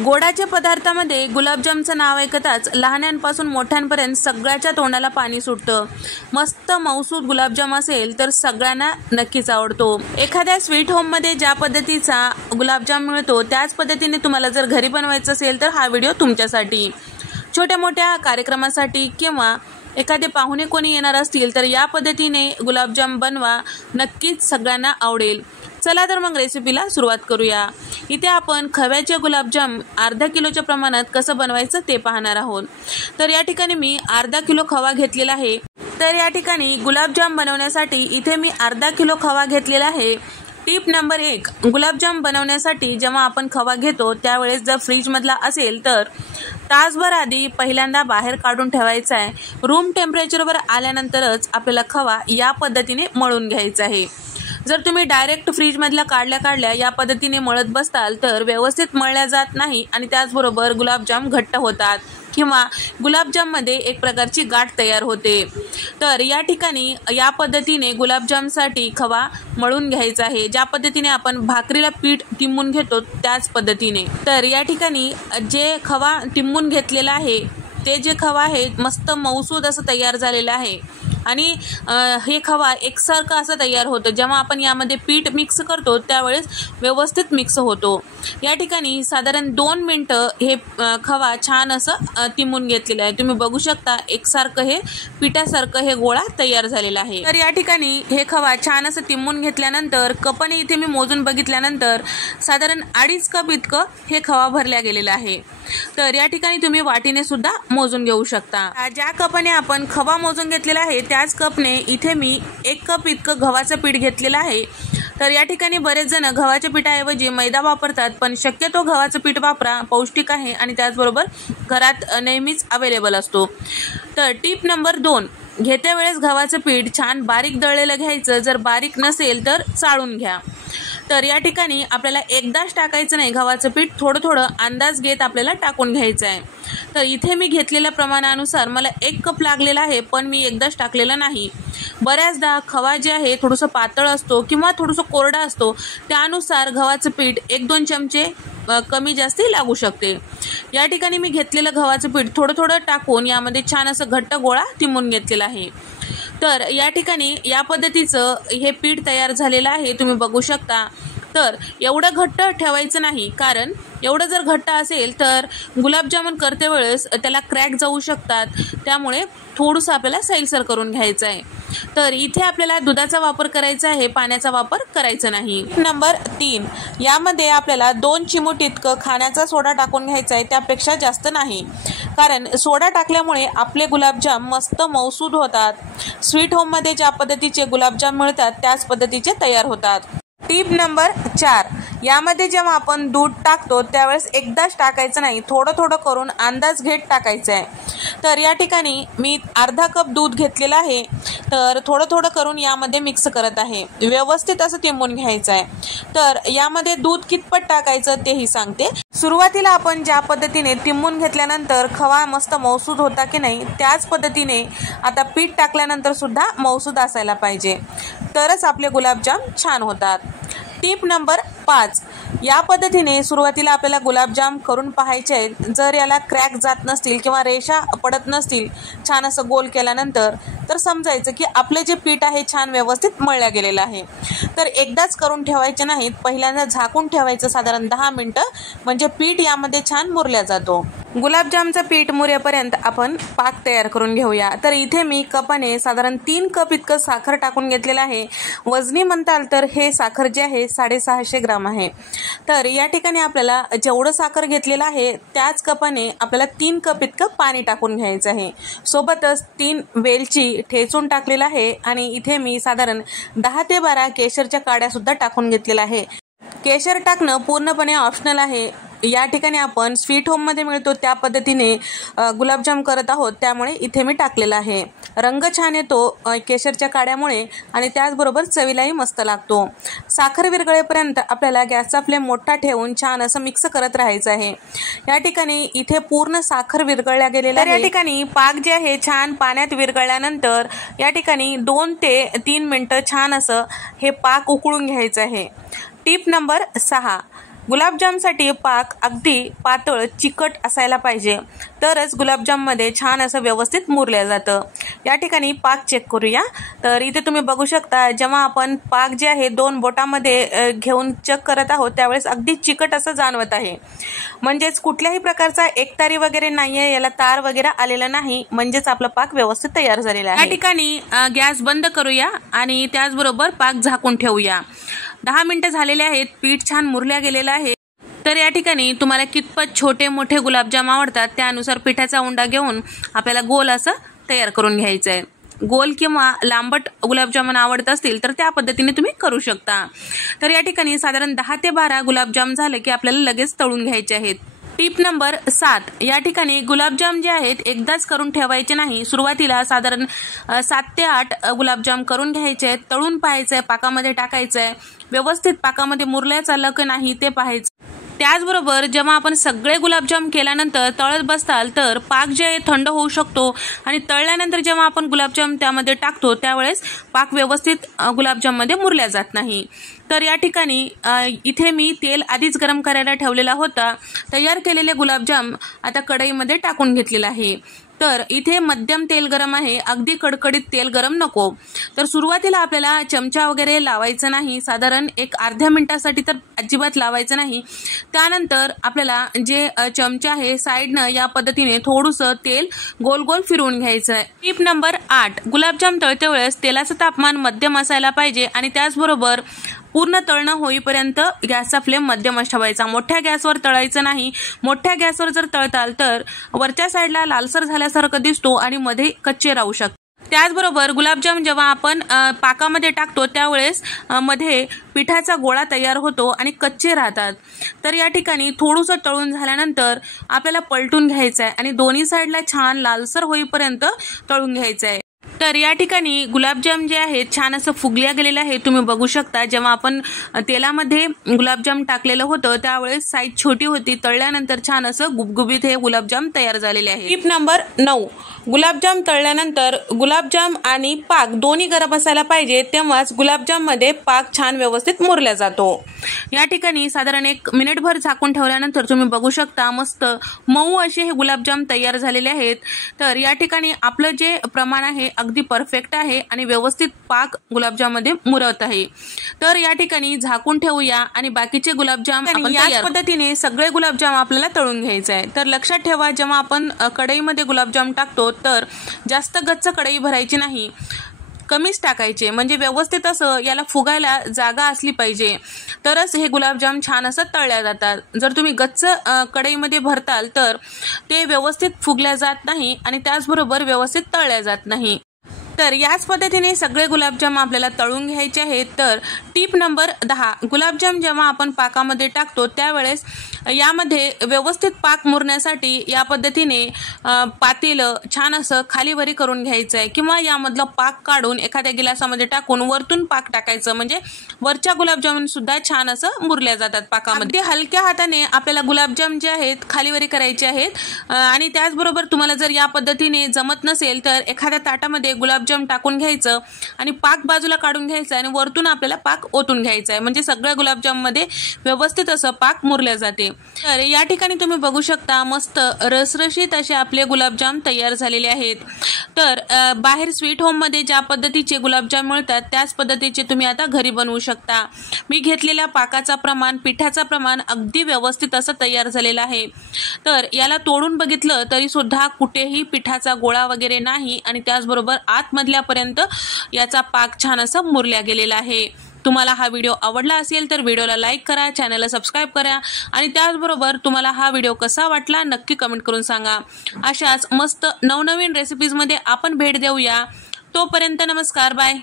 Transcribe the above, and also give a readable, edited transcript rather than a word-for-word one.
गोडाच्या पदार्थामध्ये गुलाबजामचं नाव ऐकताच लहानांपासून मोठ्यांपर्यंत सगळ्याच्या तोंडाला पाणी सुटतं। मस्त मौसूद गुलाबजाम असेल तर सगळ्यांना नक्कीच आवडतो। एखाद्या स्वीट होममध्ये ज्या पद्धतीचा गुलाबजाम मिळतो त्याच पद्धतीने तुम्हाला जर घरी बनवायचं असेल तर हा व्हिडिओ तुमच्यासाठी। छोट्या मोठ्या कार्यक्रमासाठी किंवा एखादे पाहुणे कोणी येणार असतील तर या पद्धतीने गुलाबजाम बनवा, नक्कीच सगळ्यांना आवडेल। चला तर मग रेसिपीला सुरुवात करूया। इथे आपण खव्याचे गुलाबजाम अर्धा किलोच्या प्रमाणात कसं बनवायचं ते पाहणार आहोत। तर या ठिकाणी मी अर्धा किलो खवा घेतलेला आहे। तर या ठिकाणी गुलाबजाम बनवण्यासाठी इथे मी अर्धा किलो खवा घेतलेला आहे। टिप नंबर 1, गुलाबजाम बनवण्यासाठी जेव्हा आपण खवा घेतो त्यावेळेस जर फ्रीज मधला असेल तर तासभर आधी पहिल्यांदा बाहेर काढून ठेवायचा आहे। रूम टेम्परेचरवर आल्यानंतरच आपल्याला खवा या पद्धतीने मळून घ्यायचा आहे। जर तुम्ही डायरेक्ट फ्रीज मधला काढल्या या पद्धतीने मळत बसताल तर व्यवस्थित मळल्या जात नाही आणि त्याचबरोबर गुलाबजाम घट्ट होतात किंवा गुलाबजाम मध्ये एक प्रकारची गाठ तयार होते। तर या ठिकाणी या पद्धतीने गुलाबजामसाठी खवा मळून घ्यायचा आहे। ज्या पद्धतीने आपण भाकरीला पीठ टिंबून घेतो त्याच पद्धतीने। तर या ठिकाणी जे खवा टिंबून घेतलेला आहे ते जे खवा आहे मस्त मौसूद असं तयार झालेलं आहे आणि हे खवा एकसारखं असं तयार होतं। जेव्हा आपण यामध्ये पीठ मिक्स करतो त्यावेळेस व्यवस्थित मिक्स होतो। या ठिकाणी साधारण 2 मिनिटं हे खवा छान असं तिंबून घेतलेलं आहे। तुम्ही बघू शकता एकसारखं हे पिठासारखं हे गोळा तयार झालेला आहे। तर या ठिकाणी हे खवा छान असं तिंबून घेतल्यानंतर कपाने इथे मी मोजून बघितल्यानंतर साधारण 2.5 कप इतकं हे खवा भरल्या गेलेला आहे। तर या ठिकाणी तुम्ही वाटीने सुद्धा मोजून घेऊ शकता। ज्या कपाने आपण खवा मोजून घेतलेला आहे त्याच कपने इथे मी 1 कप इतकं गव्हाचं पीठ घेतलेलं आहे। तर या ठिकाणी बरेच जण गव्हाच्या पिठाऐवजी मैदा वापरतात, पण शक्यतो गव्हाचं पीठ वापरा, पौष्टिक आहे आणि त्याचबरोबर घरात नेहमीच अवेलेबल असतो। तर टिप नंबर 2, घेत्या वेळेस गव्हाचं पीठ छान बारीक दळलेलं घ्यायचं। जर बारीक नसेल तर चाळून घ्या। तर या ठिकाणी आपल्याला एकदाच टाकायचं नाही, गव्हाचं पीठ थोडं थोडं अंदाज घेत आपल्याला टाकून घ्यायचं आहे। तर इथे मी घेतलेल्या प्रमाणानुसार मला 1 कप लागलेला आहे, पण मी एकदाच टाकलेलं नाही। बऱ्याचदा खवा जे आहे थोडंसं पातळ असतो किंवा थोडंसं कोरडा असतो, त्यानुसार गव्हाचं पीठ 1-2 चमचे कमी जास्ती लागू शकते। या ठिकाणी मी घेतलेलं गव्हाचं पीठ थोडं थोडं टाकून यामध्ये छान असं घट्ट गोळा तिंबून घेतलेला आहे। तर या ठिकाणी या पद्धतीचं हे पीठ तयार झालेलं आहे, तुम्ही बघू शकता। तर एवढं घट्ट ठेवायचं नाही, कारण एवढं जर घट्ट असेल तर गुलाबजामुन करते वेळेस त्याला क्रॅक जाऊ शकतात, त्यामुळे थोडंसं आपल्याला सैलसर करून घ्यायचं आहे। तर इथे आपल्याला दुधाचा वापर करायचा आहे, पाण्याचा वापर करायचा नाही। नंबर 3, यामध्ये आपल्याला 2 चिमूट इतकं खाण्याचा सोडा टाकून घ्यायचा आहे, त्यापेक्षा जास्त नाही, कारण सोडा टाकल्यामुळे आपले गुलाबजाम मस्त मौसूद होतात। स्वीट होममध्ये ज्या पद्धतीचे गुलाबजाम मिळतात त्याच पद्धतीचे तयार होतात। टिप नंबर 4, यामध्ये जेव्हा आपण दूध टाकतो त्यावेळेस एकदाच टाकायचं नाही, थोडं थोडं करून अंदाज घेत टाकायचं आहे। तर या ठिकाणी मी अर्धा कप दूध घेतलेलं आहे, तर थोडं थोडं करून यामध्ये मिक्स करत आहे, व्यवस्थित असं तिंबून घ्यायचं आहे। तर यामध्ये दूध कितपत टाकायचं तेही सांगते। सुरुवातीला आपण ज्या पद्धतीने तिंबून घेतल्यानंतर खवा मस्त मौसूद होता की नाही, त्याच पद्धतीने आता पीठ टाकल्यानंतर सुद्धा मौसूद असायला पाहिजे, तरच आपले गुलाबजाम छान होतात। टिप नंबर 5, या पद्धतीने सुरुवातीला आपल्याला गुलाबजाम करून पाहायचे आहेत। जर याला क्रॅक जात नसतील किंवा रेषा पडत नसतील छान असं गोल केल्यानंतर, तर समजायचं की आपले जे पीठ आहे छान व्यवस्थित मळल्या गेलेलं आहे। तर एकदाच करून ठेवायचे नाहीत, पहिल्यांदा झाकून ठेवायचं साधारण 10 मिनिटं, म्हणजे पीठ यामध्ये छान मुरल्या जातो। गुलाबजामचं पीठ मुरेपर्यंत आपण पाक तयार करून घेऊया। तर इथे मी कपाने साधारण 3 कप इतकं साखर टाकून घेतलेलं आहे। वजनी म्हणताल तर हे साखर जे आहे 650 ग्राम आहे। तर या ठिकाणी आपल्याला जेवढं साखर घेतलेलं आहे त्याच कपाने आपल्याला 3 कप इतकं पाणी टाकून घ्यायचं आहे। सोबतच 3 वेलची ठेचून टाकलेला आहे आणि इथे मी साधारण 10 ते 12 केशरच्या काड्या सुद्धा टाकून घेतलेला आहे। केशर टाकणं पूर्णपणे ऑप्शनल आहे। या ठिकाणी आपण स्वीट होम मध्ये मिळतो त्या पद्धतीने गुलाबजाम करत आहोत, त्यामुळे इथे मी टाकलेला आहे। रंग छान येतो केशरच्या काड्यामुळे आणि त्याचबरोबर चवीलाही मस्त लागतो। साखर विरघळेपर्यंत आपल्याला गॅसचा फ्लेम मोठा ठेवून छान असं मिक्स करत राहायचं आहे। या ठिकाणी इथे पूर्ण साखर विरघळल्या गेलेल्या आहे। या ठिकाणी पाक जे आहे छान पाण्यात विरघळल्यानंतर या ठिकाणी 2 ते 3 मिनिटं छान असं हे पाक उकळून घ्यायचं आहे। टिप नंबर 6, गुलाबजामसाठी पाक अगदी पातळ चिकट असायला पाहिजे, तरच गुलाबजाममध्ये छान असं व्यवस्थित मुरलं जातं। या ठिकाणी पाक चेक करूया। तर इथे तुम्ही बघू शकता, जेव्हा आपण पाक जे आहे 2 बोटामध्ये घेऊन चेक करत आहोत त्यावेळेस अगदी चिकट असं जाणवत आहे, म्हणजेच कुठल्याही प्रकारचा एकतारी वगैरे नाहीये, याला तार वगैरे आलेला नाही, म्हणजेच आपला पाक व्यवस्थित तयार झालेला आहे। या ठिकाणी गॅस बंद करूया आणि त्याचबरोबर पाक झाकून ठेवूया। 10 मिनिटं झालेले आहेत, पीठ छान मुरल्या गेलेलं आहे। तर या ठिकाणी तुम्हाला कितपत छोटे मोठे गुलाबजाम आवडतात त्यानुसार पिठाचा उंडा घेऊन आपल्याला गोल असं तयार करून घ्यायचं आहे। गोल किंवा लांबट गुलाबजामुन आवडत असतील तर त्या पद्धतीने तुम्ही करू शकता। तर या ठिकाणी साधारण 10 ते 12 गुलाबजाम झाले की आपल्याला लगेच तळून घ्यायचे आहेत। टिप नंबर 7, या ठिकाणी गुलाबजाम जे आहेत एकदाच करून ठेवायचे नाही। सुरुवातीला साधारण 7 ते 8 गुलाबजाम करून घ्यायचे आहेत, तळून पाहायचंय, पाकामध्ये टाकायचंय, व्यवस्थित पाकामध्ये मुरल्या चाललं की नाही ते पाहायचं। त्याचबरोबर जेव्हा आपण सगळे गुलाबजाम केल्यानंतर तळत बसताल तर पाक जे आहे थंड होऊ शकतो आणि तळल्यानंतर जेव्हा आपण गुलाबजाम त्यामध्ये टाकतो त्यावेळेस पाक व्यवस्थित गुलाबजाममध्ये मुरल्या जात नाही। तर या ठिकाणी इथे मी तेल आधीच गरम करायला ठेवलेला होता। तयार केलेले गुलाबजाम आता कढईमध्ये टाकून घेतलेला आहे। तर इथे मध्यम तेल गरम आहे, अगदी कडकडीत तेल गरम नको। तर सुरुवातीला आपल्याला चमचा वगैरे लावायचं नाही, साधारण एक अर्ध्या मिनिटासाठी तर अजिबात लावायचं नाही। त्यानंतर आपल्याला जे चमचा आहे साईडनं या पद्धतीने थोडंसं तेल गोल गोल फिरवून घ्यायचं आहे। टिप नंबर 8, गुलाबजाम तळते वेळेस तेलाचं तापमान मध्यम असायला पाहिजे आणि त्याचबरोबर पूर्ण तळणं होईपर्यंत गॅसचा फ्लेम मध्यमच ठेवायचा, मोठ्या गॅसवर तळायचं नाही। मोठ्या गॅसवर जर तळताल तर वरच्या साईडला लालसर झाल्यासारखं दिसतो आणि मध्ये कच्चे राहू शकतात। त्याचबरोबर गुलाबजाम जेव्हा आपण पाकामध्ये टाकतो त्यावेळेस मध्ये पिठाचा गोळा तयार होतो आणि कच्चे राहतात। तर या ठिकाणी थोडंसं तळून झाल्यानंतर आपल्याला पलटून घ्यायचं आहे आणि दोन्ही साईडला छान लालसर होईपर्यंत तळून घ्यायचं आहे। तर या ठिकाणी गुलाबजाम जे आहेत छान असं फुगल्या गेलेलं आहे, तुम्ही बघू शकता। जेव्हा आपण तेलामध्ये गुलाबजाम टाकलेलं होतं त्यावेळेस साईज छोटी होती, तळल्यानंतर छान असं गुबगुबीत हे गुलाबजाम तयार झालेले आहे। टिप नंबर 9, गुलाबजाम तळल्यानंतर गुलाबजाम आणि पाक दोन्ही गरम असायला पाहिजे, तेव्हाच गुलाबजाम मध्ये पाक छान व्यवस्थित मुरला जातो। या ठिकाणी साधारण 1 मिनिटभर झाकून ठेवल्यानंतर तुम्ही बघू शकता मस्त मऊ असे हे गुलाबजाम तयार झालेले आहेत। तर या ठिकाणी आपलं जे प्रमाण आहे अगदी परफेक्ट आहे आणि व्यवस्थित पाक गुलाबजाम मध्ये मुरत आहे। तर या ठिकाणी झाकून ठेवूया आणि बाकीचे गुलाबजाम याच पद्धतीने सगळे गुलाबजाम आपल्याला तळून घ्यायचे आहे। तर लक्षात ठेवा, जेव्हा आपण कढईमध्ये गुलाबजाम टाकतो तर जास्त गच्च कढई भरायची नाही, कमीच टाकायचे, म्हणजे व्यवस्थित असं याला फुगायला जागा असली पाहिजे, तरच हे गुलाबजाम छान असं तळल्या जातात। जर तुम्ही गच्च कढईमध्ये भरताल तर ते व्यवस्थित फुगल्या जात नाही आणि त्याचबरोबर व्यवस्थित तळल्या जात नाही। तर याच पद्धतीने सगळे गुलाबजाम आपल्याला तळून घ्यायचे आहेत। तर टिप नंबर 10, गुलाबजाम जेव्हा आपण पाकामध्ये टाकतो त्यावेळेस यामध्ये व्यवस्थित पाक मुरण्यासाठी या पद्धतीने पातेलं छान असं खालीवरी करून घ्यायचं आहे किंवा यामधलं पाक काढून एखाद्या गिलासामध्ये टाकून वरतून पाक टाकायचं, म्हणजे वरच्या गुलाबजामुन सुद्धा छान असं मुरल्या जातात पाकामध्ये। हलक्या हाताने आपल्याला गुलाबजाम जे आहेत खालीवरी करायचे आहेत आणि त्याचबरोबर तुम्हाला जर या पद्धतीने जमत नसेल तर एखाद्या ताटामध्ये गुलाबजाम टाकून घ्यायचं आणि पाक बाजूला काढून घ्यायचं आणि वरतून आपल्याला पाक ओतून घ्यायचा आहे, म्हणजे सगळ्या गुलाबजाम मध्ये व्यवस्थित असं पाक मुरले जाते। तर या ठिकाणी तुम्ही बघू शकता मस्त रसरशीत असे आपले गुलाबजाम तयार झालेले आहेत। तर बाहेर स्वीट होम मध्ये ज्या पद्धतीचे गुलाबजाम मिळतात त्याच पद्धतीचे तुम्ही आता घरी बनवू शकता। मी घेतलेल्या पाकाचा प्रमाण, पिठाचा प्रमाण अगदी व्यवस्थित असं तयार झालेलं आहे। तर याला तोडून बघितलं तरी सुद्धा कुठेही पिठाचा गोळा वगैरे नाही आणि त्याचबरोबर आतमधल्यापर्यंत याचा पाक छान असा मुरल्या गेलेला आहे। तुम्हाला हा व्हिडिओ आवडला असेल तर व्हिडिओला लाईक करा, चॅनलला सबस्क्राईब करा आणि त्याचबरोबर तुम्हाला हा व्हिडिओ कसा वाटला नक्की कमेंट करून सांगा। अशाच मस्त नवनवीन रेसिपीजमध्ये आपण भेट देऊया। तोपर्यंत नमस्कार, बाय।